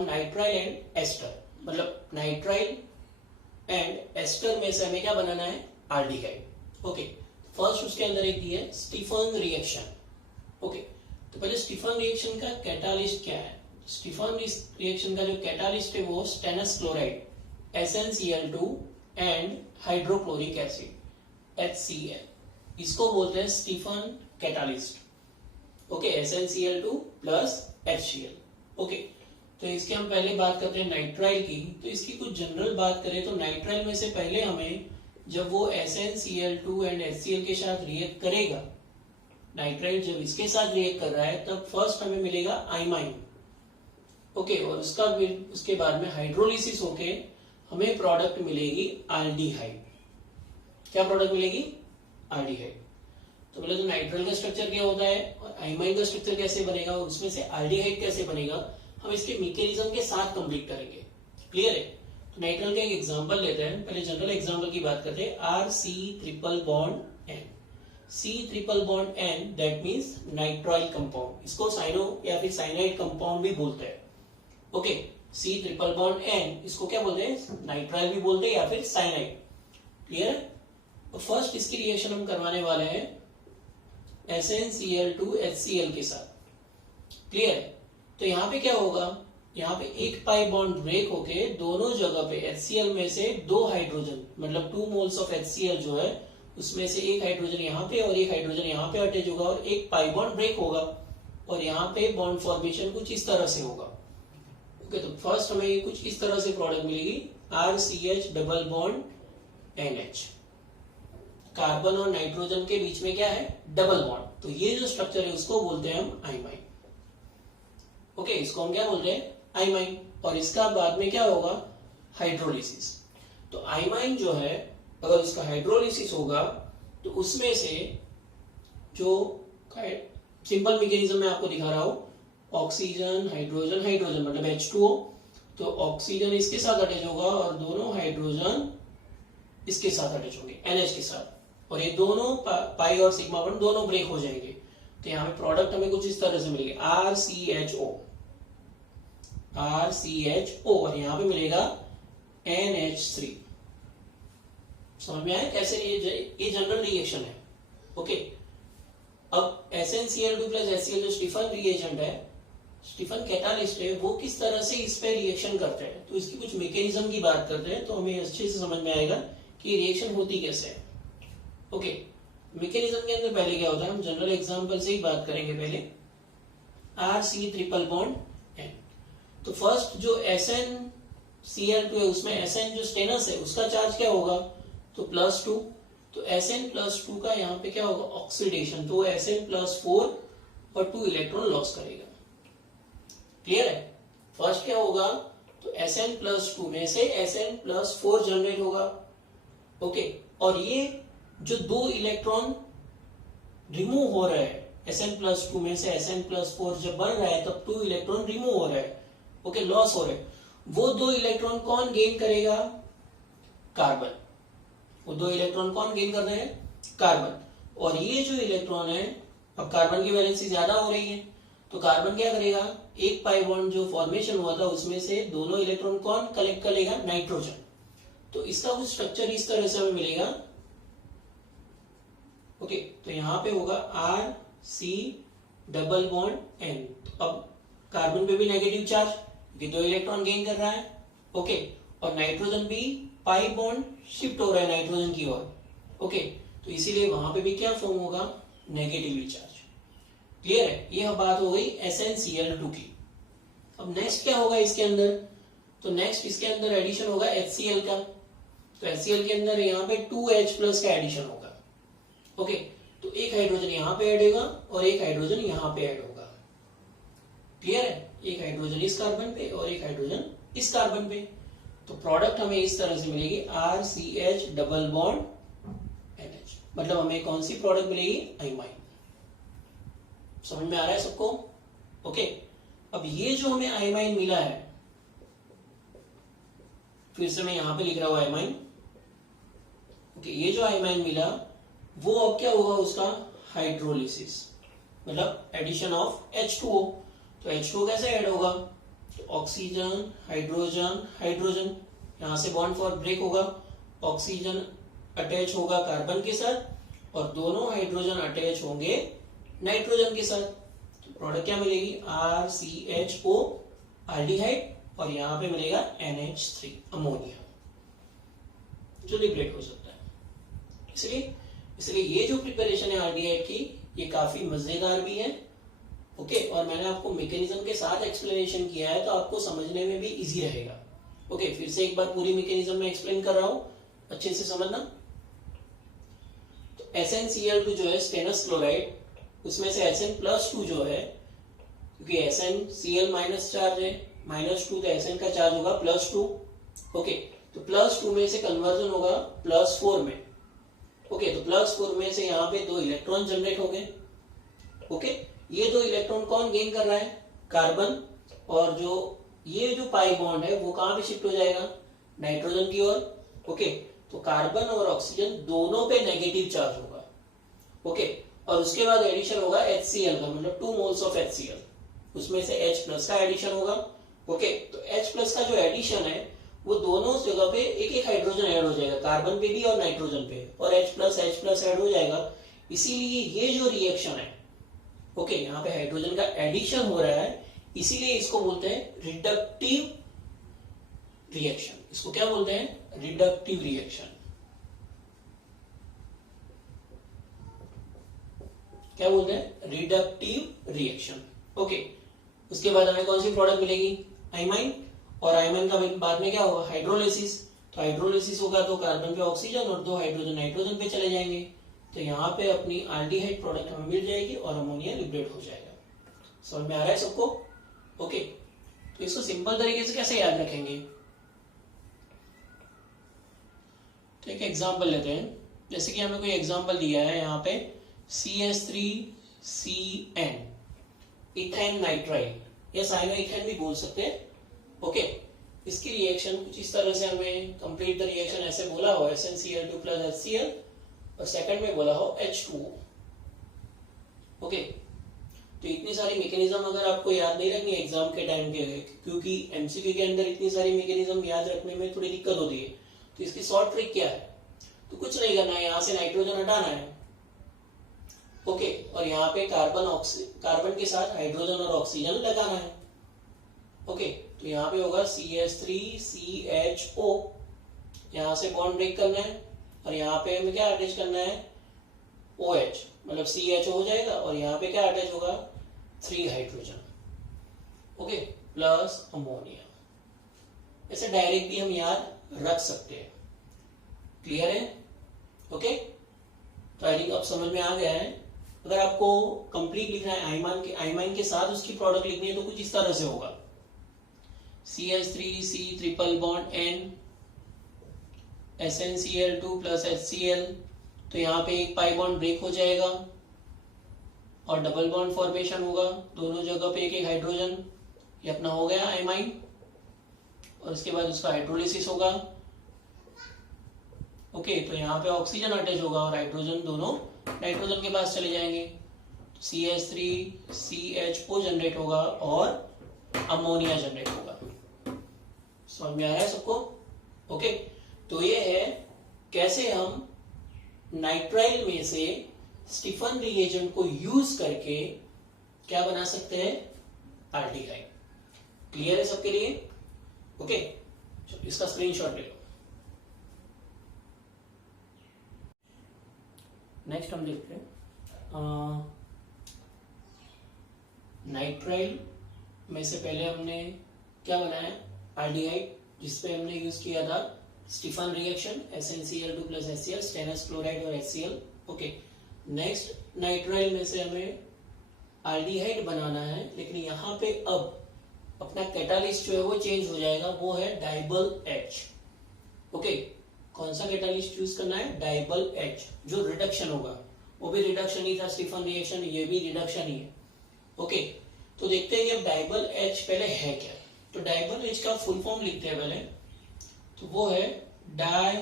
From nitrile and ester, मतलब nitrile and ester में से हमें क्या बनाना है, आल्डिहाइड। ओके, फर्स्ट उसके अंदर एक दिया है स्टीफन रिएक्शन। ओके, तो पहले स्टीफन रिएक्शन का कैटालिस्ट क्या है। स्टीफन रिएक्शन का जो कैटालिस्ट है वो stannous chloride, SnCl2 and hydrochloric acid HCl, इसको बोलते हैं Stephen catalyst. Okay, SnCl2 plus HCl। Okay, तो इसकी हम पहले बात करते हैं नाइट्राइल की। तो इसकी कुछ जनरल बात करें तो नाइट्राइल में से पहले हमें जब वो SnCl2 एंड HCl के साथ रिएक्ट करेगा, नाइट्राइल जब इसके साथ रिएक्ट कर रहा है तब फर्स्ट हमें मिलेगा आइमाइन। ओके, और उसके बाद में हाइड्रोलिसिस होके हमें प्रोडक्ट मिलेगी आल्डिहाइड। क्या प्रोडक्ट मिलेगी, आल्डिहाइड। तो पहले तो नाइट्राइल का स्ट्रक्चर क्या होता है और आइमाइन का स्ट्रक्चर कैसे बनेगा और उसमें से आल्डिहाइड कैसे बनेगा, हम इसके मैकेनिज्म के साथ कंप्लीट करेंगे। क्लियर है। तो नाइट्राइल का एक एग्जांपल लेते हैं, पहले जनरल एग्जांपल की बात करते हैं। RC triple bond N, C triple bond N, that means nitrile compound. इसको साइनो या फिर साइनाइड कंपाउंड भी बोलते हैं। Okay, C triple bond N, इसको क्या बोलते हैं, नाइट्राइल भी बोलते हैं या फिर साइनाइड। क्लियर। तो फर्स्ट इसकी रिएक्शन हम करवाने वाले हैं SnCl2 HCl के साथ। क्लियर है। तो यहाँ पे क्या होगा, यहाँ पे एक पाई बॉन्ड ब्रेक होके दोनों जगह पे HCl में से 2 हाइड्रोजन, मतलब 2 मोल्स ऑफ HCl जो है उसमें से एक हाइड्रोजन यहाँ पे और एक हाइड्रोजन यहाँ पे अटैच होगा और एक पाई बॉन्ड ब्रेक होगा और यहाँ पे बॉन्ड फॉर्मेशन कुछ इस तरह से होगा। ओके, तो फर्स्ट हमें कुछ इस तरह से प्रोडक्ट मिलेगी RCH double bond NH। Carbon और नाइट्रोजन के बीच में क्या है, डबल बॉन्ड। तो ये जो स्ट्रक्चर है उसको बोलते हैं हम आइमाइन। ओके, इसको हम क्या बोलते हैं, आइमाइन। और इसका बाद में क्या होगा, हाइड्रोलिसिस। तो आइमाइन जो है अगर उसका हाइड्रोलिसिस होगा तो उसमें से जो सिंपल मैकेनिज्म में आपको दिखा रहा हूं, ऑक्सीजन हाइड्रोजन हाइड्रोजन मतलब H2O, तो ऑक्सीजन इसके साथ अटैच होगा और दोनों हाइड्रोजन इसके साथ अटैच होंगे NH के साथ, और ये दोनों पाई और सिग्मा बॉन्ड दोनों ब्रेक हो जाएंगे। तो यहाँ पे प्रोडक्ट हमें कुछ इस तरह से मिलेगी RCHO और यहाँ पे मिलेगा NH3। समझ में आया कैसे, ये जनरल रिएक्शन है। ओके, अब SnCl2 प्लस HCl जो स्टीफन रिएजेंट है, स्टीफन कैटालिस्ट है, वो किस तरह से इस पे रिएक्शन करते हैं, तो इसकी कुछ मैकेनिज्म की बात करते हैं तो हमें अच्छे से समझ में आएगा कि रिएक्शन होती कैसे है। ओके, मैकेनिज्म के अंदर पहले क्या होता है, हम जनरल एग्जांपल से ही बात करेंगे। पहले RC ट्रिपल बॉन्ड N, तो फर्स्ट जो SnCl2 है उसमें Sn जो स्टेनस है उसका चार्ज क्या होगा, तो +2। तो Sn+2 का यहाँ पे क्या होगा, ऑक्सीडेशन, तो Sn+4 और 2 इलेक्ट्रॉन लॉस करेगा। क्लियर है। फर्स्ट क्या होगा, तो Sn+2 में से Sn+4 जनरेट होगा। ओके, और ये जो 2 इलेक्ट्रॉन रिमूव हो रहे हैं Sn+2 में से Sn+4 जब बन रहा है तब 2 इलेक्ट्रॉन रिमूव हो रहे हैं। ओके, लॉस हो रहे हैं। वो 2 इलेक्ट्रॉन कौन गेन करेगा, कार्बन। वो 2 इलेक्ट्रॉन कौन गेन कर रहे हैं, कार्बन। और ये जो इलेक्ट्रॉन है, अब कार्बन की वैलेंसी ज्यादा हो रही है तो कार्बन क्या करेगा, एक पाई बॉन्ड जो फॉर्मेशन हुआ था उसमें से दोनों इलेक्ट्रॉन कौन कलेक्ट करेगा, नाइट्रोजन। तो इसका कुछ स्ट्रक्चर इस तरह से हमें मिलेगा। ओके, तो यहां पे होगा RC डबल बॉन्ड N। अब कार्बन पे भी नेगेटिव चार्ज, ये 2 इलेक्ट्रॉन गेन कर रहा है। ओके, और नाइट्रोजन भी पाई बॉन्ड शिफ्ट हो रहा है नाइट्रोजन की ओर। ओके, तो इसीलिए वहां पे भी क्या फॉर्म होगा, नेगेटिवली चार्ज। क्लियर है। यह बात हो गई SnCl2 की। अब नेक्स्ट क्या होगा इसके अंदर, तो नेक्स्ट इसके अंदर एडिशन होगा HCl का। तो HCl के अंदर यहाँ पे 2H प्लस का एडिशन होगा। ओके, तो एक हाइड्रोजन यहाँ पे ऐड होगा और एक हाइड्रोजन यहाँ पे ऐड होगा। क्लियर है, एक हाइड्रोजन इस कार्बन पे और एक हाइड्रोजन इस कार्बन पे। तो प्रोडक्ट हमें इस तरह से मिलेगी RCH डबल बॉन्ड NH, मतलब हमें कौन सी प्रोडक्ट मिलेगी, आइमाइन। समझ में आ रहा है सबको। ओके, अब ये जो हमें आइमाइन मिला है, फिर से मैं यहां पे लिख रहा हूं आइमाइन। ओके, ये जो आइमाइन मिला वो अब क्या होगा, उसका हाइड्रोलिसिस, मतलब एडिशन ऑफ H2O। तो H2O कैसे ऐड होगा, ऑक्सीजन हाइड्रोजन हाइड्रोजन, यहां से बॉन्ड फॉर ब्रेक होगा, ऑक्सीजन अटैच होगा कार्बन के साथ और दोनों हाइड्रोजन अटैच होंगे नाइट्रोजन के साथ। तो प्रोडक्ट क्या मिलेगी, RCHO आल्डिहाइड, और यहां पे मिलेगा NH3 अमोनिया, जो लिबरेट हो सकता है। इसलिए ये जो प्रिपरेशन है आल्डिहाइड की, ये काफी मजेदार भी है। ओके, और मैंने आपको मैकेनिज्म के साथ एक्सप्लेनेशन किया है, तो आपको समझने में भी इजी रहेगा। ओके, फिर से एक बार पूरी मैकेनिज्म में एक्सप्लेन कर रहा हूं, अच्छे से समझना। तो SnCl2 जो है स्टेनस क्लोराइड, उसमें से Sn+2 जो है, क्योंकि SnCl माइनस चार्ज है, -2 तो Sn का चार्ज होगा +2। ओके, तो +2 में से कन्वर्जन होगा +4 में। ओके, तो +4 में से यहाँ पे 2 इलेक्ट्रॉन जनरेट हो गए। ओके, ये 2 इलेक्ट्रॉन कौन गेन कर रहा है, कार्बन, और जो ये जो पाई बॉन्ड है वो कहां पे शिफ्ट हो जाएगा, नाइट्रोजन की ओर। ओके, तो कार्बन और ऑक्सीजन दोनों पे नेगेटिव चार्ज होगा। ओके, और उसके बाद एडिशन होगा HCl का, मतलब 2 मोल्स ऑफ HCl, उसमें से H+ का एडिशन होगा। ओके, तो H+ का जो एडिशन है वो दोनों जगह पे एक एक हाइड्रोजन ऐड हो जाएगा, कार्बन पे भी और नाइट्रोजन पे, और H+ ऐड हो जाएगा। इसीलिए ये जो रिएक्शन है, ओके, यहाँ पे हाइड्रोजन का एडिशन हो रहा है, इसीलिए इसको बोलते हैं रिडक्टिव रिएक्शन। इसको क्या बोलते हैं, रिडक्टिव रिएक्शन। क्या बोलते हैं, रिडक्टिव रिएक्शन। ओके, उसके बाद हमें कौन सी प्रोडक्ट मिलेगी, आइमाइन, और आइमाइन का बाद में क्या होगा, हाइड्रोलिसिस। तो हाइड्रोलिसिस होगा तो कार्बन पे ऑक्सीजन और 2 हाइड्रोजन नाइट्रोजन पे चले जाएंगे, तो यहाँ पे अपनी आल्डिहाइड प्रोडक्ट हमें मिल जाएगी और अमोनिया लिबरेट हो जाएगा। समझ में आ रहा है सबको। ओके, तो इसको सिंपल तरीके से कैसे याद रखेंगे, तो एक एग्जांपल लेते हैं। जैसे कि हमें कोई एग्जांपल दिया है यहाँ पे CH3CN, इथेन नाइट्राइल, या साइनोइथेन भी बोल सकते हैं। ओके, इसकी रिएक्शन कुछ इस तरह से हमें कंप्लीट द रिएक्शन ऐसे बोला हो, SnCl2 + HCl, और सेकंड में बोला हो H2O। ओके, तो इतनी सारी मैकेनिज्म अगर आपको याद नहीं रखनी एग्जाम के टाइम के, क्योंकि MCQ के अंदर इतनी सारी मैकेनिज्म याद रखने में थोड़ी दिक्कत होती है, तो इसकी शॉर्ट ट्रिक क्या है, तो कुछ नहीं करना है, यहां से नाइट्रोजन हटाना है। ओके, और यहाँ पे कार्बन के साथ हाइड्रोजन और ऑक्सीजन लगाना है। ओके, तो यहाँ पे होगा CH3CHO, यहां से बॉन्ड ब्रेक करना है, और यहाँ पे हमें क्या अटैच करना है, OH, मतलब CHO हो जाएगा, और यहाँ पे क्या अटैच होगा, 3 हाइड्रोजन, ओके, प्लस अमोनिया। ऐसे डायरेक्ट भी हम याद रख सकते हैं। क्लियर है। ओके, तो आई थिंक अब समझ में आ गया है। अगर आपको कंप्लीट लिखना है आइमाइन के साथ उसकी प्रोडक्ट लिखनी है तो कुछ इस तरह से होगा, CH3C triple bond N, SnCl2 + HCl, तो यहाँ पे एक पाई बॉन्ड ब्रेक हो जाएगा और डबल बॉन्ड फॉर्मेशन होगा, दोनों जगह पे एक एक हाइड्रोजन, ये अपना हो गया आइमाइन, और उसके बाद उसका हाइड्रोलिसिस होगा। ओके, तो यहाँ पे ऑक्सीजन अटैच होगा और हाइड्रोजन दोनों नाइट्रोजन के पास चले जाएंगे, तो CH3CHO जनरेट होगा और अमोनिया जनरेट होगा। समझ में आ रहा है सबको। ओके, तो ये है कैसे हम नाइट्राइल में से स्टीफन रिएजेंट को यूज करके क्या बना सकते हैं, आल्डिहाइड। क्लियर है सबके लिए। ओके, इसका स्क्रीनशॉट ले लो। नेक्स्ट हम देखते हैं नाइट्राइल में से पहले हमने क्या बनाया, आल्डिहाइड, जिसपे हमने यूज किया था Stephen reaction, SnCl2 + HCl, stannous chloride और HCl। ओके, नेक्स्ट नाइट्राइल में से हमें आल्डिहाइड बनाना है, लेकिन यहाँ पे अब अपना कैटालिस्ट जो है वो चेंज हो जाएगा, वो है डाइबल H। ओके, कौन सा कैटालिस्ट यूज करना है, डाइबल H, जो रिडक्शन होगा, वो भी रिडक्शन ही था, स्टीफन रिएक्शन ये भी रिडक्शन ही है। ओके, तो देखते हैं कि अब डाइबल H पहले है क्या। तो डाइबल H का फुल फॉर्म लिखते हैं पहले, तो वो है die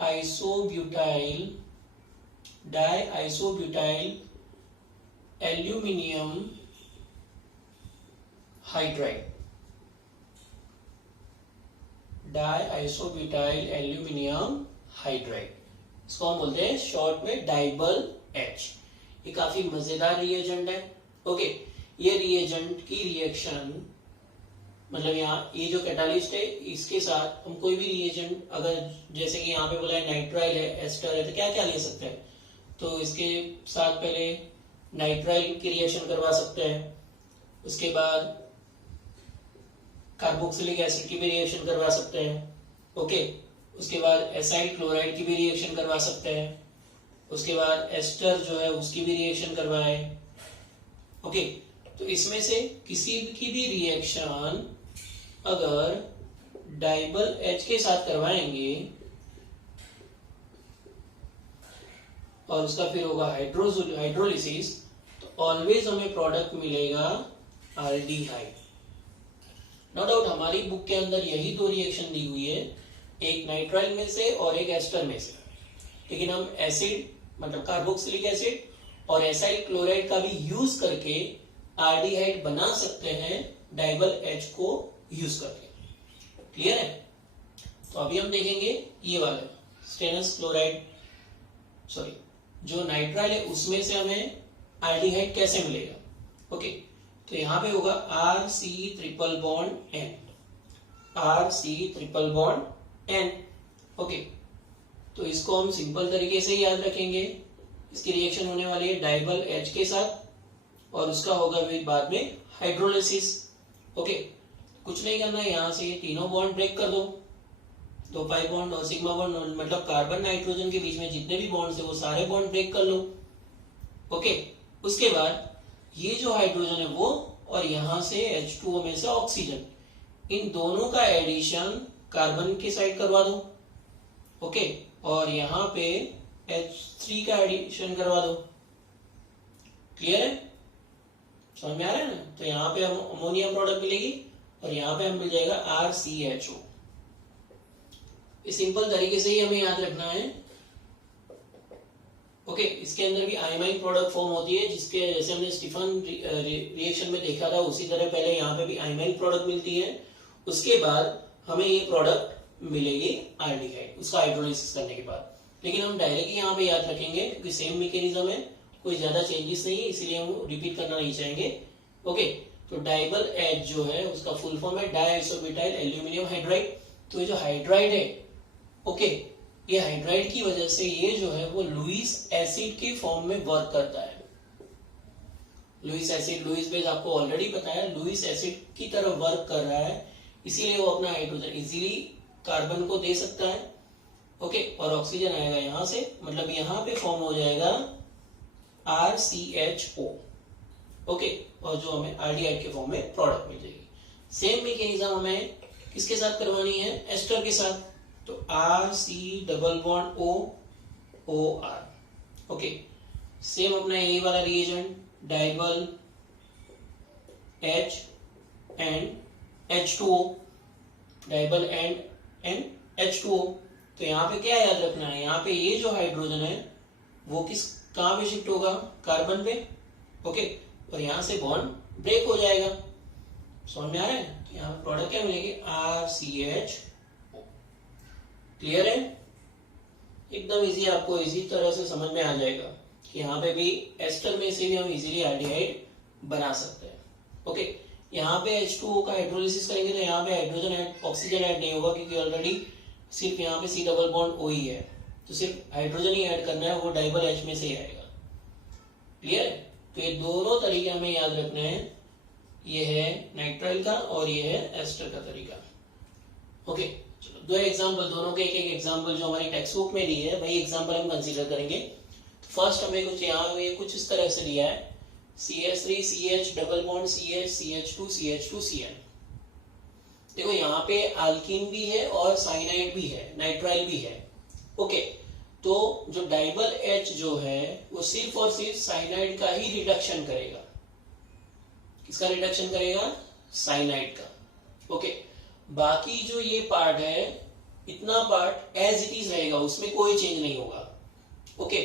isobutyl aluminium hydride. Die isobutyl aluminium hydride, इसको हम बोलते हैं शॉर्ट में डाइबल एच। ये काफी मजेदार रिएजेंट है। ओके, ये रिएजेंट की रिएक्शन मतलब यहाँ ये जो कैटालिस्ट है इसके साथ हम कोई भी रिएजेंट, अगर जैसे कि यहाँ पे बोला है नाइट्राइल है, एस्टर है, तो क्या क्या ले सकते हैं? तो इसके साथ पहले नाइट्राइल की रिएक्शन करवा सकते हैं, उसके बाद कार्बोक्सिलिक एसिड की भी रिएक्शन करवा सकते हैं। ओके, उसके बाद एसाइल क्लोराइड की भी रिएक्शन करवा सकते हैं, उसके बाद एस्टर जो है उसकी भी रिएक्शन करवाए। ओके, तो इसमें से किसी की भी रिएक्शन अगर डाइबल एच के साथ करवाएंगे और उसका फिर होगा हाइड्रोलिसिस, तो ऑलवेज हमें प्रोडक्ट मिलेगा आल्डिहाइड। नो डाउट हमारी बुक के अंदर यही दो रिएक्शन दी हुई है, एक नाइट्राइल में से और एक एस्टर में से, लेकिन हम एसिड मतलब कार्बोक्सिलिक एसिड और एसाइल क्लोराइड का भी यूज करके आल्डिहाइड बना सकते हैं डाइबल एच को यूज करके। क्लियर है? तो अभी हम देखेंगे ये वाला स्टेनस क्लोराइड, सॉरी जो नाइट्राइल है उसमें से हमें आल्डिहाइड कैसे मिलेगा। ओके, तो यहां पे होगा RC triple bond N, RC triple bond N। Okay, तो इसको हम सिंपल तरीके से याद रखेंगे। इसकी रिएक्शन होने वाली है डाइबल एच के साथ और उसका होगा भी बाद में हाइड्रोलिसिस। ओके, कुछ नहीं करना है, यहां से ये तीनों बॉन्ड ब्रेक कर दो, 2 पाई बॉन्ड और सिग्मा बॉन्ड, मतलब कार्बन नाइट्रोजन के बीच में जितने भी बॉन्ड्स है वो सारे बॉन्ड ब्रेक कर लो। ओके, उसके बाद ये जो हाइड्रोजन है वो और यहां से H2O में से ऑक्सीजन, इन दोनों का एडिशन कार्बन की साइड करवा दो। ओके, और यहाँ पे H3 का एडिशन करवा दो। क्लियर है? समझ में आ रहा है ना? तो यहाँ पे हम अमोनियम प्रोडक्ट मिलेगी और यहाँ पे हम मिल जाएगा RCHO। इस सिंपल तरीके से ही हमें याद रखना है। ओके, इसके अंदर भी आइमाइन प्रोडक्ट फॉर्म होती है, जिसके जैसे हमने स्टीफन रिएक्शन में देखा था उसी तरह पहले यहाँ पे भी आइमाइन प्रोडक्ट मिलती है, उसके बाद हमें ये प्रोडक्ट मिलेगी आल्डिहाइड उसका हाइड्रोलिसिस करने के बाद। लेकिन हम डायरेक्टली यहाँ पे याद रखेंगे क्योंकि सेम मैकेनिज्म है, कोई ज्यादा चेंजेस नहीं है, इसीलिए हम रिपीट करना नहीं चाहेंगे। ओके, तो डाइबल एच जो है उसका फुल फॉर्म है डाई आइसोब्यूटाइल एल्यूमिनियम हाइड्राइड। तो ये जो हाइड्राइड है, ओके, ये हाइड्राइड की वजह से ये जो है वो लुईस एसिड के फॉर्म में वर्क करता है। लुईस एसिड, लुईस बेस आपको ऑलरेडी बताया, लुईस एसिड की तरह वर्क कर रहा है, इसीलिए वो अपना हाइड्रोजन इजीली कार्बन को दे सकता है। ओके, और ऑक्सीजन आएगा यहां से, मतलब यहां पे फॉर्म हो जाएगा RCHO। ओके, और जो हमें आल्डिहाइड के फॉर्म में प्रोडक्ट मिल जाएगी। सेम मैकेनिज्म हमें किसके साथ करवानी है? एस्टर के साथ। तो RC double bond OR। Okay, same अपना यही वाला reagent DIBAL H and H2O, DIBAL and H2O। तो यहाँ पे क्या याद रखना है? यहाँ पे ये जो हाइड्रोजन है वो कहाँ पे शिफ्ट होगा? कार्बन पे। ओके, और यहाँ से बॉन्ड ब्रेक हो जाएगा। समझ में आ रहा है? तो यहाँ पे प्रोडक्ट क्या मिलेगी? RCHO। क्लियर है? एकदम इजी, आपको इजी तरह से समझ में आ जाएगा कि यहाँ पे भी एस्टर में से भी हम इजीली आल्डिहाइड बना सकते हैं। ओके, यहाँ पे H2O का हाइड्रोलिसिस करेंगे तो यहाँ पे हाइड्रोजन ऐड, ऑक्सीजन ऐड नहीं होगा क्योंकि ऑलरेडी सिर्फ यहाँ पे C डबल बॉन्ड O ही है, तो सिर्फ हाइड्रोजन ही ऐड करना है, वो डाइबल H में से ही आएगा। क्लियर है? तो ये दोनों तरीके हमें याद रखने हैं, ये है नाइट्राइल का और ये है एस्टर का तरीका। ओके, चलो दो एग्जांपल, दोनों के एक एग्जांपल जो हमारी टेक्स्ट बुक में दी है वही एग्जांपल हम कंसीडर करेंगे। फर्स्ट हमें कुछ यहाँ में कुछ इस तरह से दिया है, CH3CH double bond CH CH2 CH2 CN। देखो यहाँ पे अल्कीन भी है और साइनाइड भी है, नाइट्राइल भी है। ओके, तो जो डाइबल H जो है वो सिर्फ और सिर्फ साइनाइड का ही रिडक्शन करेगा। किसका रिडक्शन करेगा? साइनाइड का। ओके, बाकी जो ये पार्ट है, इतना पार्ट एज इट इज रहेगा, उसमें कोई चेंज नहीं होगा। ओके,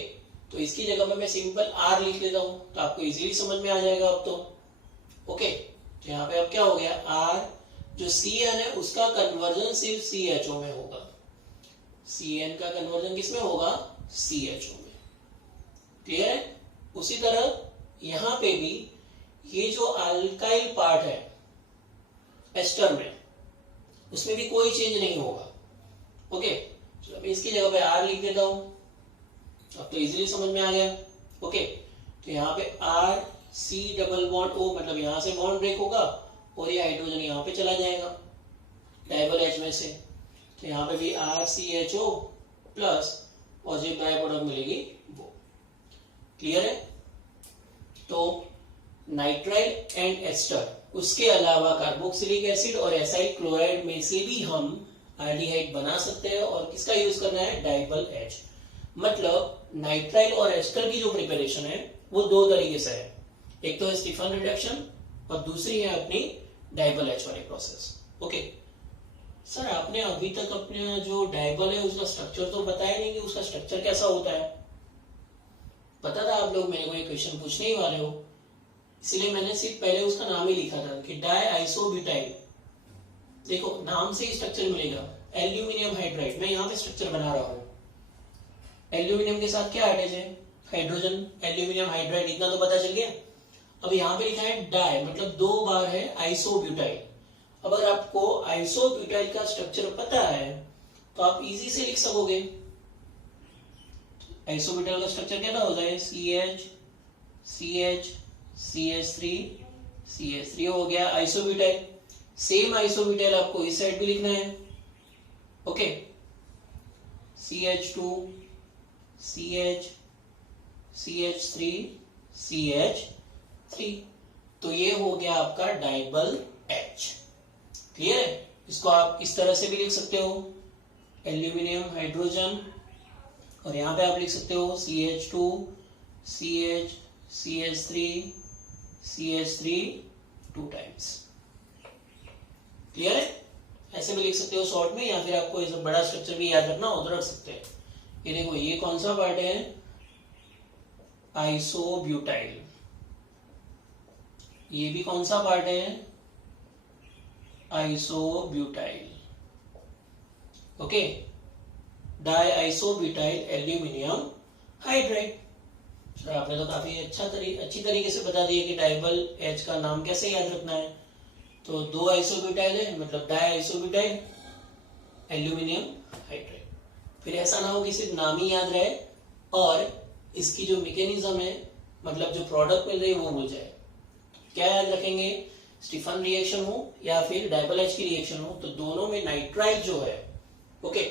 तो इसकी जगह में मैं सिंपल R लिख लेता हूं तो आपको इजीली समझ में आ जाएगा अब तो। ओके, तो यहाँ पे अब क्या हो गया? R जो CN है उसका कन्वर्जन सिर्फ CHO में होगा। CN का कन्वर्जन किसमें होगा? CHO में। क्लियर है? उसी तरह यहां पे भी ये जो अल्काइल पार्ट है एस्टर में, उसमें भी कोई चेंज नहीं होगा। ओके, चलो मैं इसकी जगह पे R लिख देता हूं। अब तो इजीली समझ में आ गया। ओके, तो यहाँ पे R C double bond O, मतलब यहां से बॉन्ड ब्रेक होगा और ये हाइड्रोजन यहाँ पे चला जाएगा डाइबल H में से। तो यहाँ पे भी RCHO प्लस और जो बाय प्रोडक्ट मिलेगी वो। क्लियर है? तो नाइट्राइल एंड एस्टर, उसके अलावा कार्बोक्सिलिक एसिड और एसाइल क्लोराइड में से भी हम एल्डिहाइड बना सकते हैं। और किसका यूज करना है? डाइबल H। मतलब नाइट्राइल और एस्टर की जो प्रिपरेशन है वो दो तरीके से है। एक तो है स्टीफन रिडक्शन और दूसरी है अपनी डाइबल H वाली प्रोसेस। ओके सर, आपने अभी तक अपने जो डाइबल है उसका स्ट्रक्चर तो बताया नहीं कि उसका स्ट्रक्चर कैसा होता है। पता था आप लोग मेरे को ये क्वेश्चन पूछने ही वाले हो, इसलिए मैंने सिर्फ पहले उसका नाम ही लिखा था कि डाई आइसोब्यूटाइल। देखो नाम से ही स्ट्रक्चर मिलेगा, एल्यूमिनियम हाइड्राइड। मैं यहाँ पे स्ट्रक्चर बना रहा हूँ। एल्यूमिनियम के साथ क्या अटैच है? हाइड्रोजन, एल्यूमिनियम हाइड्राइड, इतना तो पता चल गया। अब यहाँ पे लिखा है डाई, मतलब दो बार है आइसोब्यूटाइल। अब अगर आपको आइसोब्यूटाइल का स्ट्रक्चर पता है तो आप इजी से लिख सकोगे। आइसोब्यूटाइल का स्ट्रक्चर क्या होता है? CH CH CH3 CH3 हो गया आइसोब्यूटाइल। सेम आइसोब्यूटाइल आपको इस साइड भी लिखना है। Okay, CH2 CH CH3 CH3, तो ये हो गया आपका डाइबल H। क्लियर है? इसको आप इस तरह से भी लिख सकते हो, एल्यूमिनियम हाइड्रोजन, और यहां पे आप लिख सकते हो CH2 CH CH3 CH3 2 times. Clear है? ऐसे भी लिख सकते हो शॉर्ट में, या फिर आपको ये बड़ा स्ट्रक्चर भी याद रखना हो तो रख सकते हैं। ये देखो, ये कौन सा पार्ट है? आइसोब्यूटाइल। ये भी कौन सा पार्ट है? Isobutyl. Okay, die isobutyl aluminium hydride. Sir आपने तो काफी अच्छी तरीके से बता दिया कि डाइबल H का नाम कैसे याद रखना है। तो दो आइसोब्यूटाइल है, मतलब डाई आइसोब्यूटाइल एल्यूमिनियम हाइड्राइड। फिर ऐसा ना हो कि सिर्फ नाम ही याद रहे और इसकी जो मैकेनिज्म है, मतलब जो प्रोडक्ट मिल रही है वो भूल जाए। क्या याद रखेंगे? स्टीफन रिएक्शन हो या फिर डाइबल H की रिएक्शन हो, तो दोनों में नाइट्राइल जो है, ओके,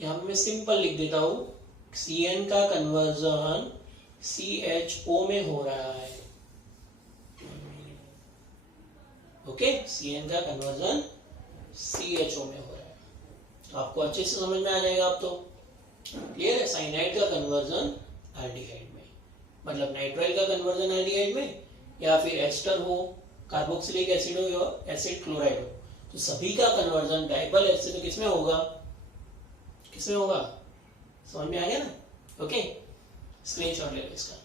यहां मैं सिंपल लिख देता हूं, CN का कन्वर्जन CHO में हो रहा है। ओके, CN का कन्वर्जन CHO में हो रहा है। तो आपको अच्छे से समझ में आ जाएगा अब तो। क्लियर है? साइनाइड का कन्वर्जन एल्डिहाइड में, मतलब नाइट्राइल का कन्वर्जन एल्डिहाइड में, या फिर एस्टर हो, कार्बोक्सिलिक एसिड हो या एसिड क्लोराइड हो, तो सभी का कन्वर्जन डाइबल H से तो किसमें होगा? किसमें होगा? समझ में आ गया ना? ओके, स्क्रीनशॉट ले लो इसका।